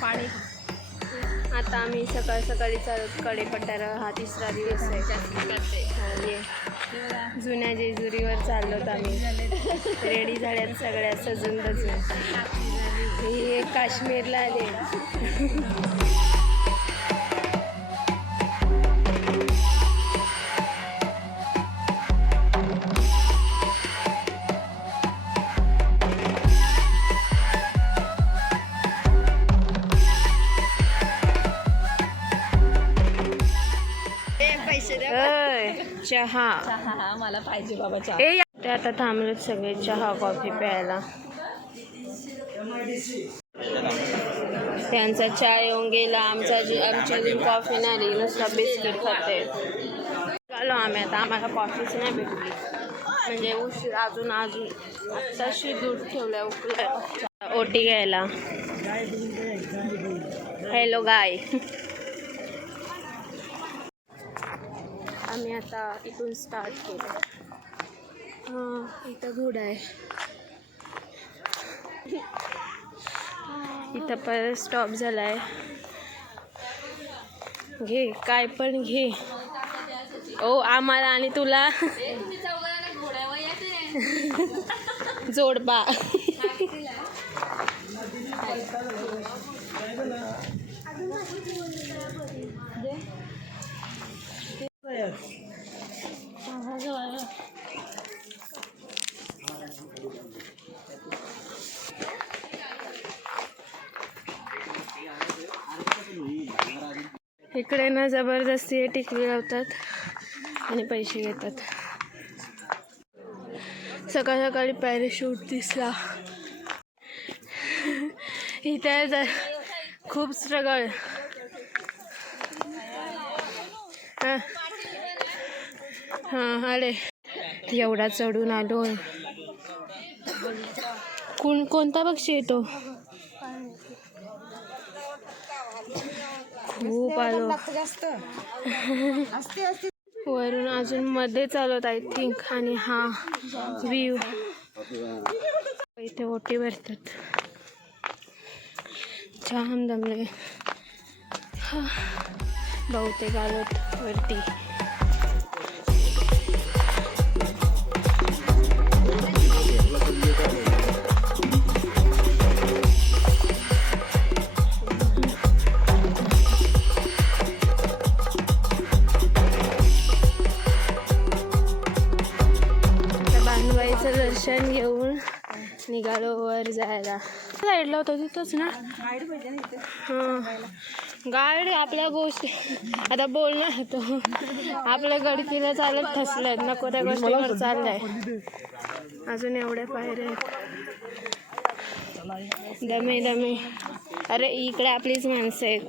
पाणी. आता आम्ही सकाळी सकाळी चालत कडेपट्ट्याला. हा तिसरा दिवस आहे. जुन्या जेजुरीवर चाललोत आम्ही. रेडी झाल्यात सगळ्या सजून बजून. ही एक काश्मीरला आले. चहा मला पाहिजे बाबा चहा. ते आता थांबलेत सगळे चहा कॉफी प्यायला. त्यांचा चहा येऊन गेला. आमची अजून कॉफी नाही आली. नुसता बिस्किट खाते. आलो आम्ही आता. आम्हाला कॉफीच नाही भेटली. म्हणजे उशीर अजून आत्ताशी दूध ठेवलं उकळायला. ओटी घ्यायला. हॅलो गाय. आम्ही आता इथून स्टार्ट केलं. इथं घोडा आहे. इथं परत स्टॉप झाला आहे. घे काय पण घे. ओ आम्हाला आणि तुला जोडपा. इकडे ना जबरदस्ती टिकली लावतात आणि पैसे घेतात. सकाळ सकाळी पॅराशूट दिसला. इथे खूप स्ट्रगल. हां अरे एवढा चढून आलो. कोणता पक्षी येतो? खूप आलो. वरून अजून मध्ये चालवत आय थिंक. आणि हा व्ह्यू. इथे ओटी भरतात. छान दमले. बहुतेक आलोत वरती. दर्शन घेऊन निघालो वर जायला. साईडला होतं तिथंच ना गाईड. आपल्या गोष्टी आता बोलणार होतो. आपल्या गडकीला चालत ठसल्यात. नको त्या गोष्टीवर चाललाय. अजून एवढ्या पायऱ्या आहेत. दमे दमे. अरे इकडे आपलीच माणसं आहेत.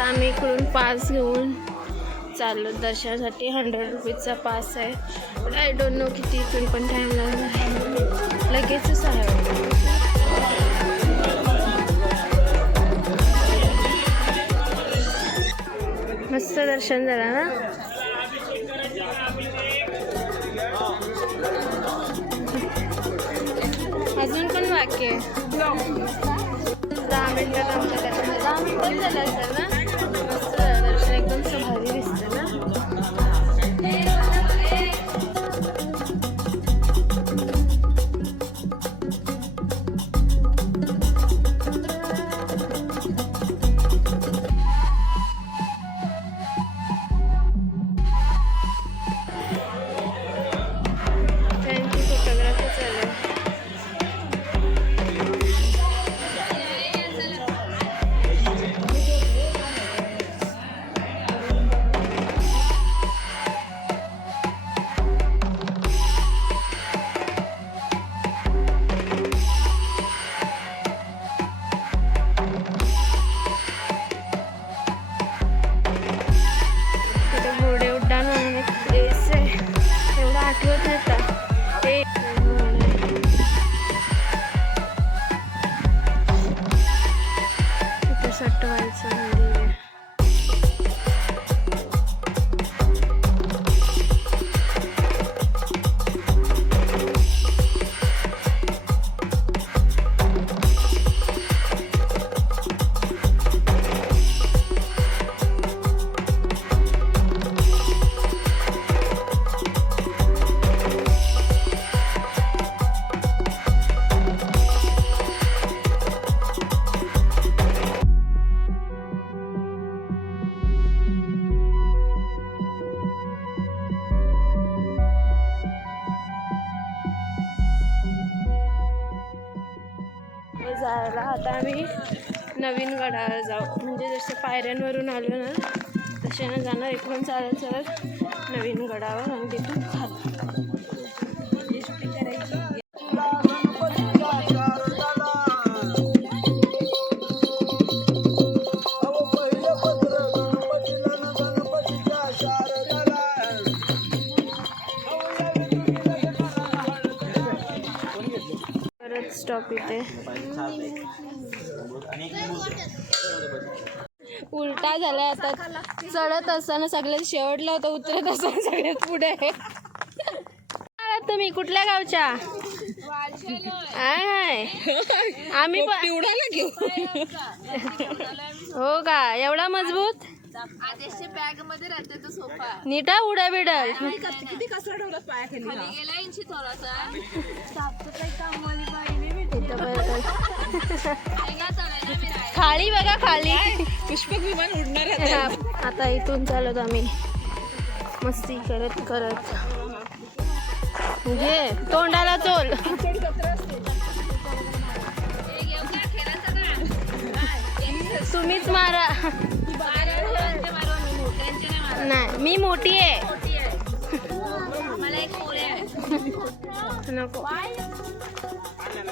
आम्ही इकडून पास घेऊन चाललो दर्शनासाठी. 100 रुपीजचा पास आहे. बट आय डोंट नो किती इथून पण टाईम लागणार आहे. लगेचच आहे. मस्त दर्शन झालं ना. अजून पण बाकी आहे. 10 मिनिटात आमच्या दर्शन. 10 मिनिटात झालं असेल ना. मस्त दर्शन एकदम भारी दिसतं ना. त्यांची फोटोग्राफी चालू आहे. जायला. आता आम्ही नवीन गडावर जाऊ. म्हणजे जसे पायऱ्यांवरून आलो ना तसे ना जाणार इकडून चालत चालत नवीन गडावर आणि तिथून खात. परत स्टॉप इथे. उलटा झालाय आता. चढत असताना सगळ्यात शेवटला होता, उतरत असताना सगळ्यात पुढे. तुम्ही कुठल्या गावच्या? आम्ही पण हो का? एवढा मजबूत बॅग मध्ये राहते तो सोफा. नीटा उड्या बिडल किती कसरा ठेवलास पायाखाली. गेला इंची थोडासा खाली बघा खाली पुष्पक विमान उडणार आहे. आता इथून चालत आम्ही मस्ती करत करत. म्हणजे तोंडाला चोल. तुम्हीच मारा. नाही मी मोठी आहे. नको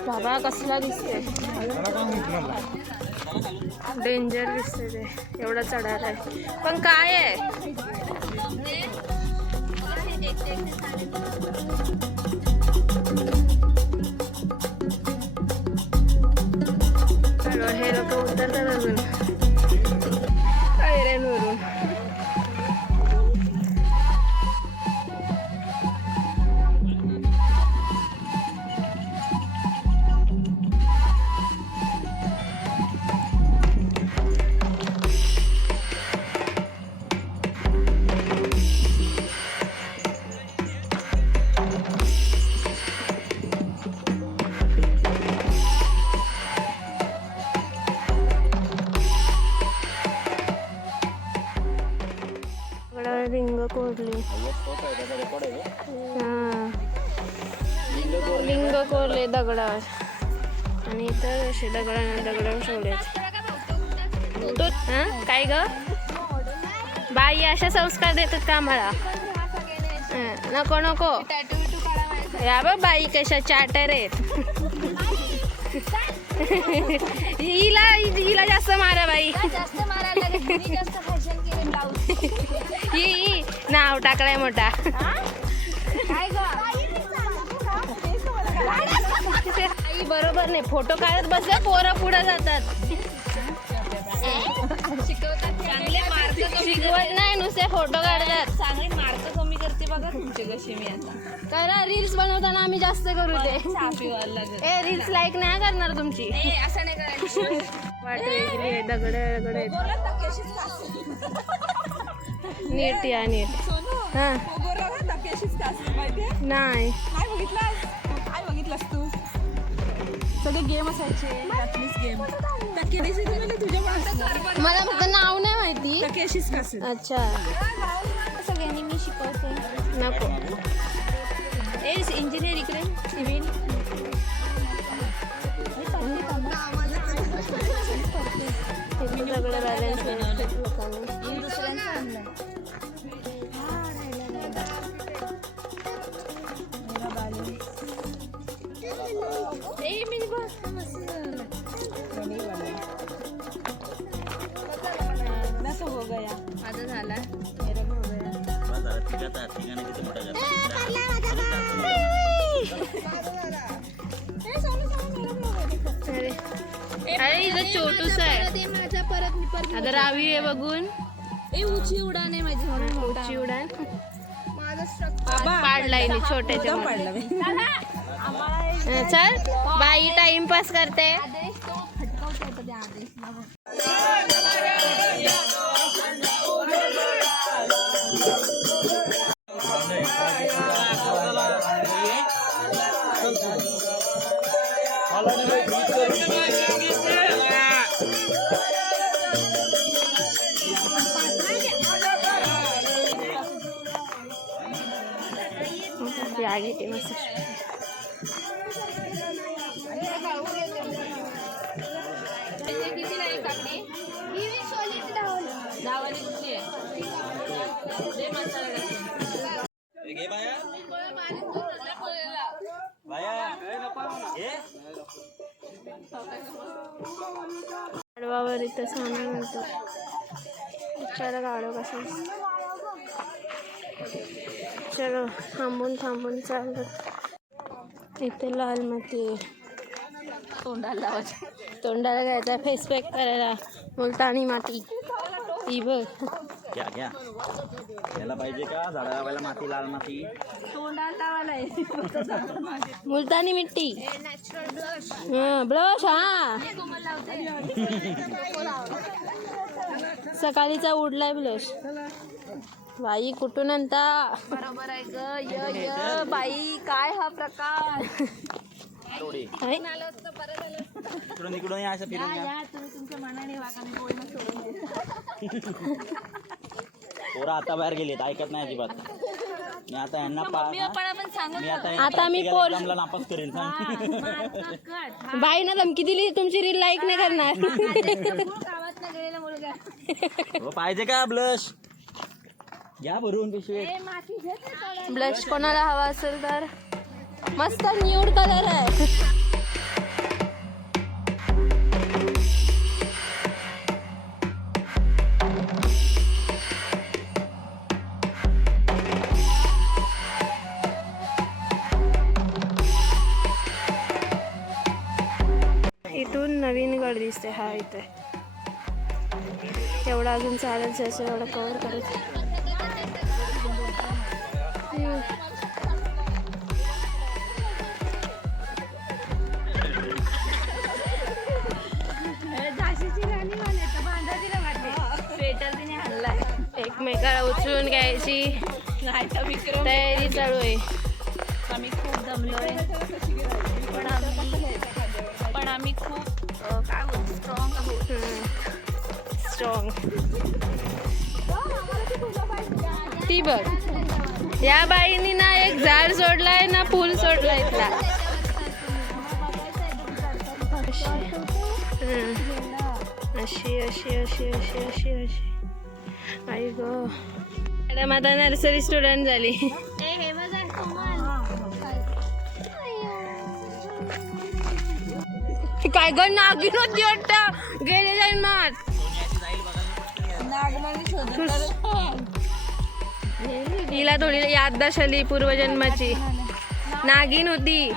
बाबा कसला दिसते. डेंजर दिसते ते. एवढं चढायला आहे पण काय आहे. हे लोक उतरतात अजून पायऱ्यांवरून. रिंग कोरली. लिंग कोरले दगडावर आणि इतर असे दगडावर ठेवलेत. काय ग बाई अशा संस्कार देतात का आम्हाला. नको नको या बा बाई कशा चाटर आहेत. हिला जास्त मारा बाई. ही नाव टाकलाय मोठा. बरोबर नाही. फोटो काढत बसले पोरं पुढे जातात. शिकवत नाही नुसते फोटो काढतात. चांगले मार्क कमी करते बघा तुमचे कसे. मी आता करा रील्स बनवताना आम्ही जास्त करू ते. रील्स लाईक नाही करणार तुमची. असं नाही करायचं. वाट वेगळी आहे. दगड नीट या नीट. हा नाही बघितलास तू सगळे गेम असायचे. मला फक्त नाव नाही माहिती. अच्छा सगळ्यांनी मी शिकवते. नको इंजिनियर इकडे सिव्हिल. सगळं बॅलन्स हो गया माझा झाला. अरे इथं छोटूस आहे. आता रावी आहे बघून. उंची उडान आहे माझी. उंची उडान पाडलाय मी छोट्याच्या. चल बाई टाइमपास करते. आगे ते मस्त. दावाली कुठली आहे दे मसाला टाकून. गाडवावर इथं सामान म्हणतो विचारा गाडव कसं. चलो थांबून थांबून चालत. इथे लाल माती तोंडाला लावायचं. तोंडाला घ्यायचा फेस पॅक करायला मुलतानी माती ही बघ. घ्या घ्या याला पाहिजे का झाडा लावायला माती लाल माती तोंडाला लावायला मुलतानी मिट्टी ब्रश. हा सकाळीचा उडलाय ब्रश. बाई कुठून आणता. बरोबर आहे ग. य य बाई काय हा प्रकार. थोडी आहे? इकडून इकडून या असं फिरून या. तुम्ही तुमच्या मनाने वागा मी बोलणं सोडून देते. पोरं आता बाहेर गेलेत ऐकत नाही अजिबात. मी आता यांना मम्मी पप्पाला पण सांगत मी आता आता मी पोर एक्झामला नापास करेन सांग. बाईनं धमकी दिली तुमची रील लाईक नाही करणार. गावात गेलेला मुलगा. हो, पाहिजे का ब्लश घ्या भरून पिशवी. ब्लश कोणाला हवा असेल तर मस्त न्यूड कलर आहे. इथून नवीन गड दिसते. हा इथे एवढा अजून चालत जायचं एवढं कव्हर करायचं. स्वेटर तिने आणलाय. एकमेकाला उचलून घ्यायची तयारी चालू आहे. आम्ही खूप दमलोय पण आम्ही खूप काय बोलतो स्ट्रॉंग आहोत. स्ट्रॉंग. ती बघ या बाईनी ना एक झाड सोडलाय ना फूल सोडलाय इथला. अशी अशी अशी अशी अशी अशी. आई ग मॅडम आता नर्सरी स्टुडंट झाली. काय ग नागिन होती वाटतं. गेले जाईल मात. हिला थोडी याददाश्त आली पूर्वजन्माची. नागिन होती.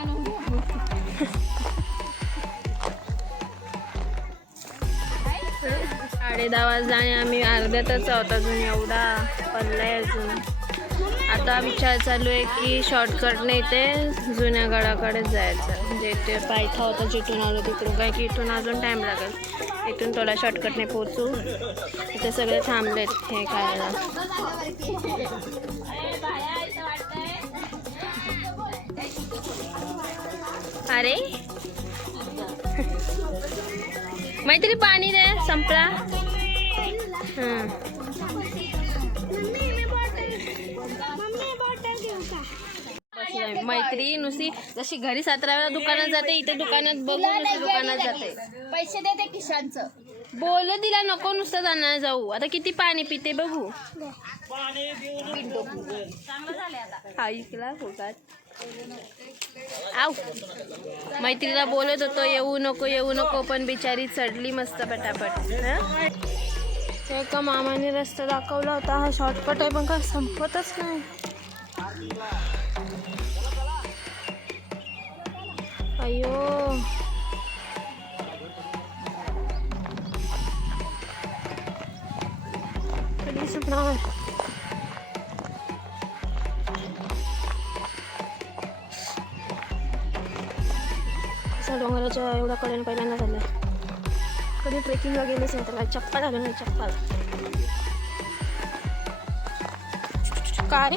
10:30 वाजता आणि आम्ही अर्ध्यातच आहोत अजून. एवढा पडलाय अजून. आता विचार चालू आहे की शॉर्टकटने इथे जुन्या गडाकडेच जायचं. म्हणजे इथे पायथा होता जिथून आलो तिकडून काय की इथून अजून टाईम लागेल. इथून थोडा शॉर्टकटने पोहोचू. इथे सगळे थांबलेत हे खायला. अरे मैत्री पाणी दे संपला. हां मैत्री नुसती जशी घरी 17 वेळा दुकानात जाते इथे दुकानात बघून दुकानात जाते. पैसे देते किशांचं. बोल तिला नको नुसतं जाणार जाऊ. आता किती पाणी पिते बघू. ऐकला फुकात. आव मैत्रीला बोलत होतो येऊ नको पण बिचारी चढली मस्त पटापट. एका मामाने रस्ता दाखवला होता. हा शॉर्टकट आहे पण काय संपतच नाही. अयो कधी सुटणार. डोंगराच्या एवढा कडेने पहिल्यांदा झालं. कधी ट्रेकिंगला गेलेच नाही त्याला. चप्पल आलं नाही चप्पल. काय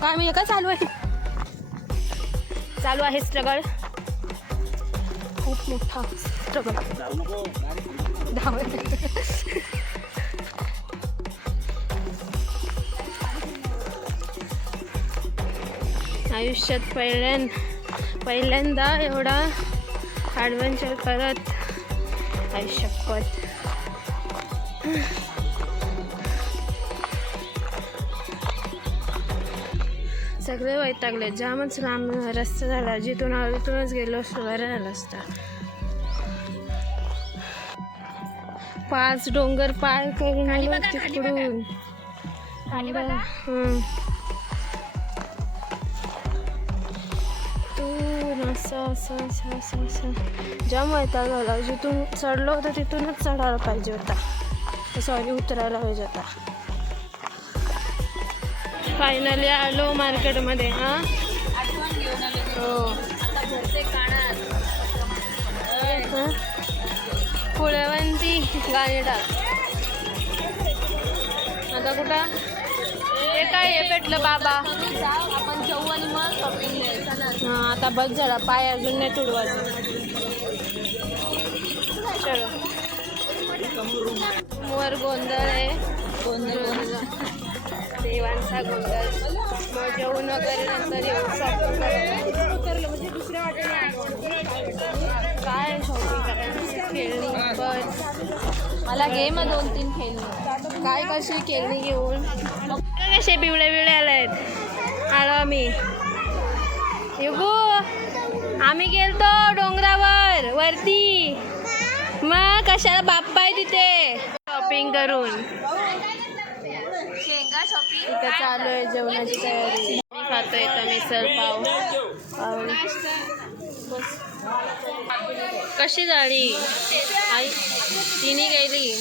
काय म्हणजे काय चालू आहे. चालू आहे स्ट्रगल. खूप मोठा स्ट्रगल. आयुष्यात पहिल्यांदा एवढा ॲडव्हेंचर करत. आयुष्यात सगळे वैतागले, जामच लांब रस्ता झाला. जिथून आलो तिथूनच गेलो असतो बरं झालं असता. 5 डोंगर पार करून आलो तिकडून. असं जाम वैताग झाला. जिथून चढलो होतं तिथूनच चढायला पाहिजे होता. सॉरी, उतरायला पाहिजे होता. फायनली आलो मार्केटमध्ये. हां हो, फुलवंती गाणी टाक. आता कुठं हे काय हे भेटलं बाबा. आपण जाऊ आणि मग शॉपिंग. हां आता बस झाला, पाय अजून नाही तुडवायचं. चलो, वर गोंधळ आहे. गोंधळ देवांचा गोंधळ. मग जेवण वगैरे नंतर येऊ शॉपिंग करायला. म्हणजे दुसऱ्या काय शॉपिंग करायला. खेळणी पण मला घे मग 2-3 खेळणी. काय कशी खेळणी घेऊन. कसे बिवळे बिवळे आले आहेत. आलो आम्ही. युगू आम्ही गेलतो डोंगरावर वरती. मग कशाला बाप्पा आहे तिथे शॉपिंग करून. शेंगा शॉपिंग. इथं चालू आहे जेवणाची तयारी. खातोय तर मिसळ पाव. बस कशी झाली आई. तिने गेली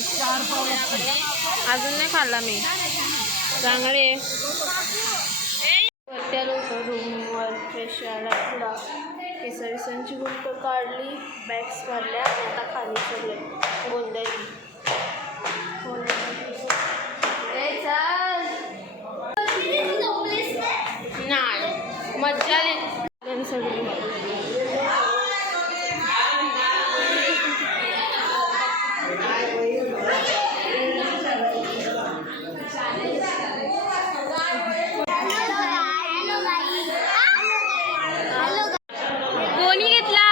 अजून नाही खाल्ला मी. चांगले वरती आलो होतो रूमवर. फ्रेश यायला थोडा केसरीसांची गुंत काढली. बॅग्स काढल्या. आता खाली चढले गोंधळी. नाही मज्जा आली सगळी. कोणी घेतला.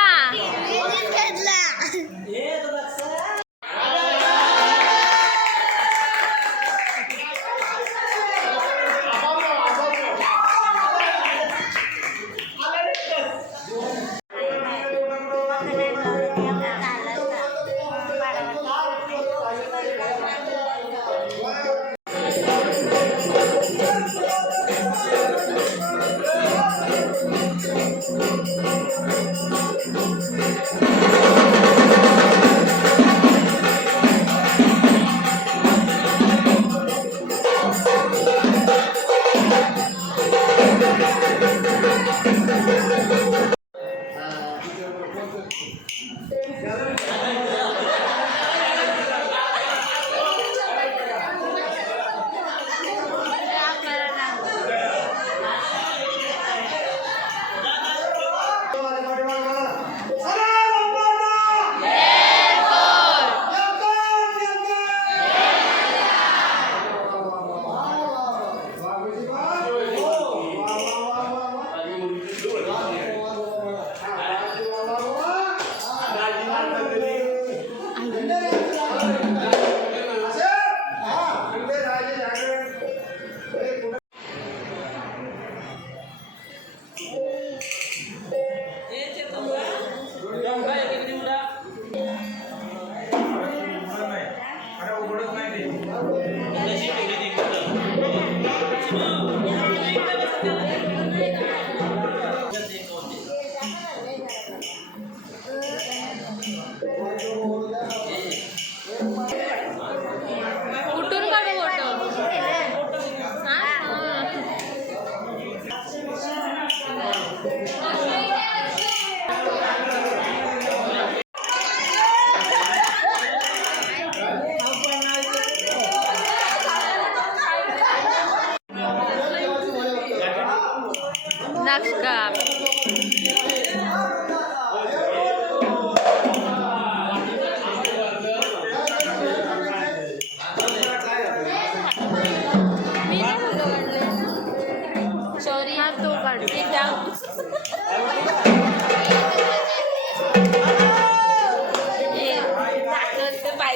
Nakskap. Sorry, हा तो काढते पाय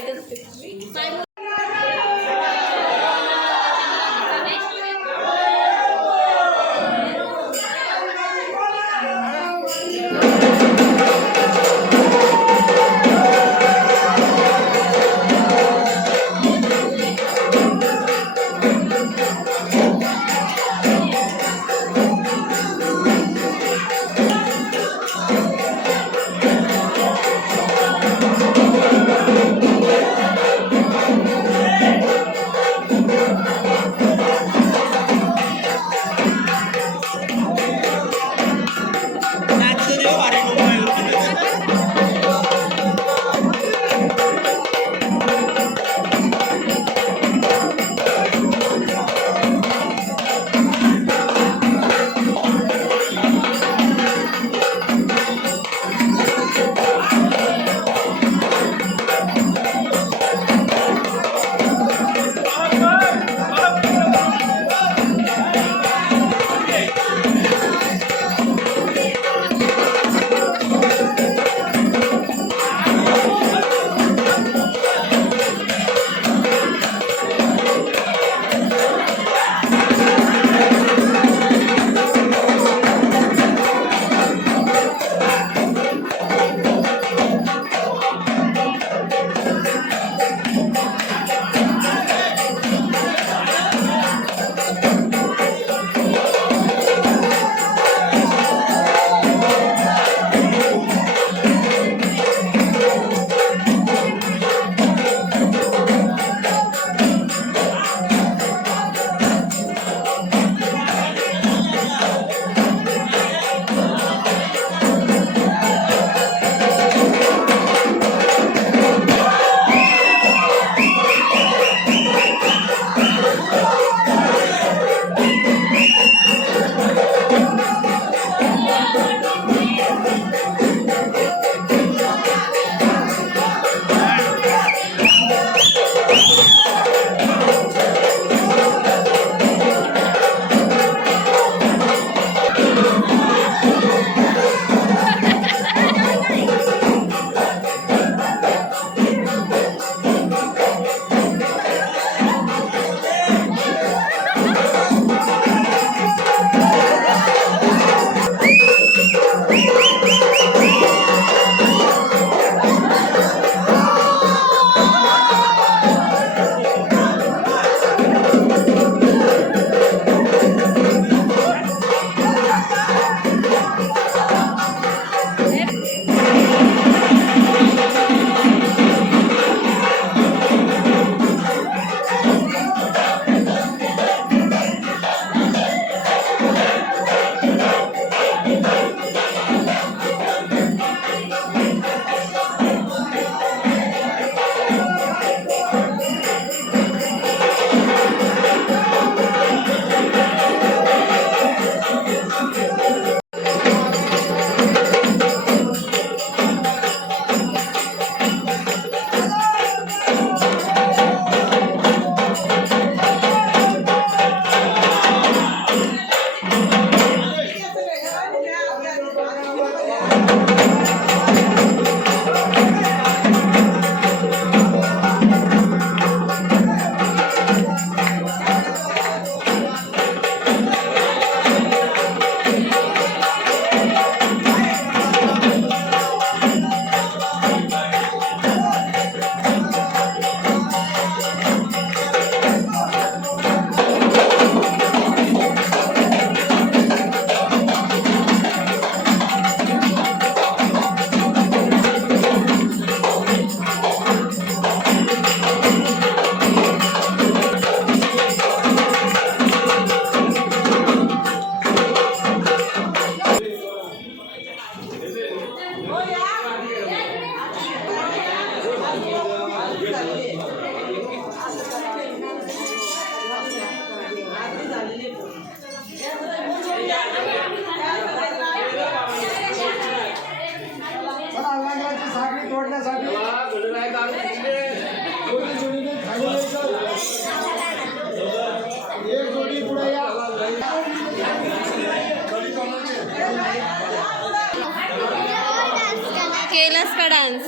का डांस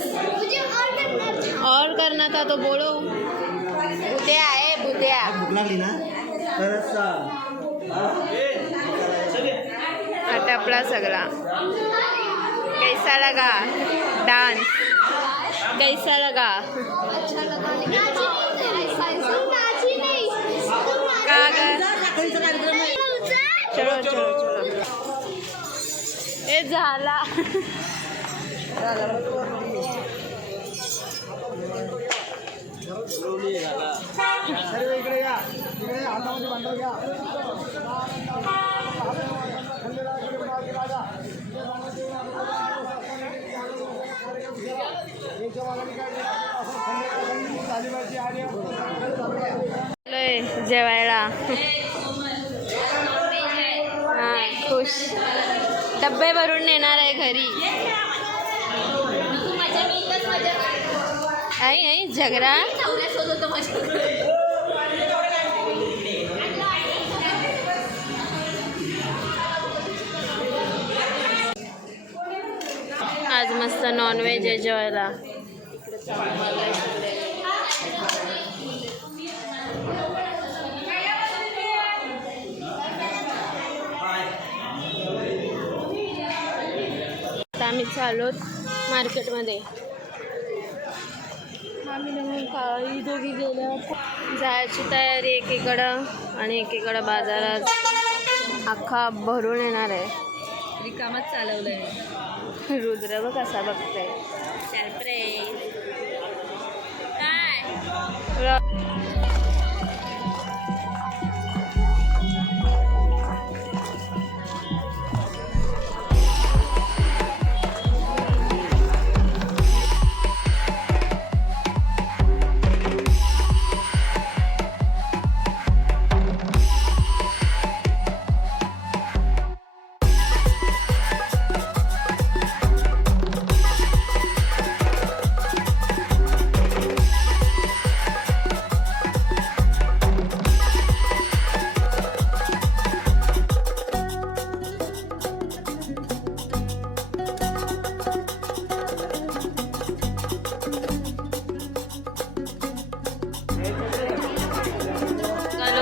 और करना था तो बोलो. बुद्या आहे बुद्या. भूक लागली ना तरच आटपला सगळा. कैसा लगा डांस? कैसा लगा? का ग? चलो चलो चलो. ए झाला. जेवायला. हा खुश. डब्बे भरून नेणार आहे घरी. आई आई झगडा. आज मस्त नॉनव्हेज आहे जेवायला. आम्ही चाललो मार्केटमध्ये. आम्ही दोघी गेल्या. जायची तयारी एकीकडं आणि एकीकडं बाजारात अख्खा भरून येणार आहे. रिकामच चालवलंय. रुद्र बघ कसा बघताय.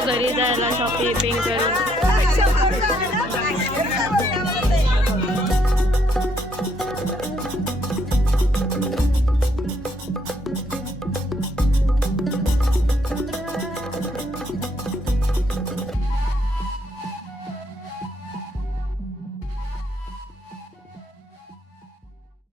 घरी जायला शॉपिंग करून.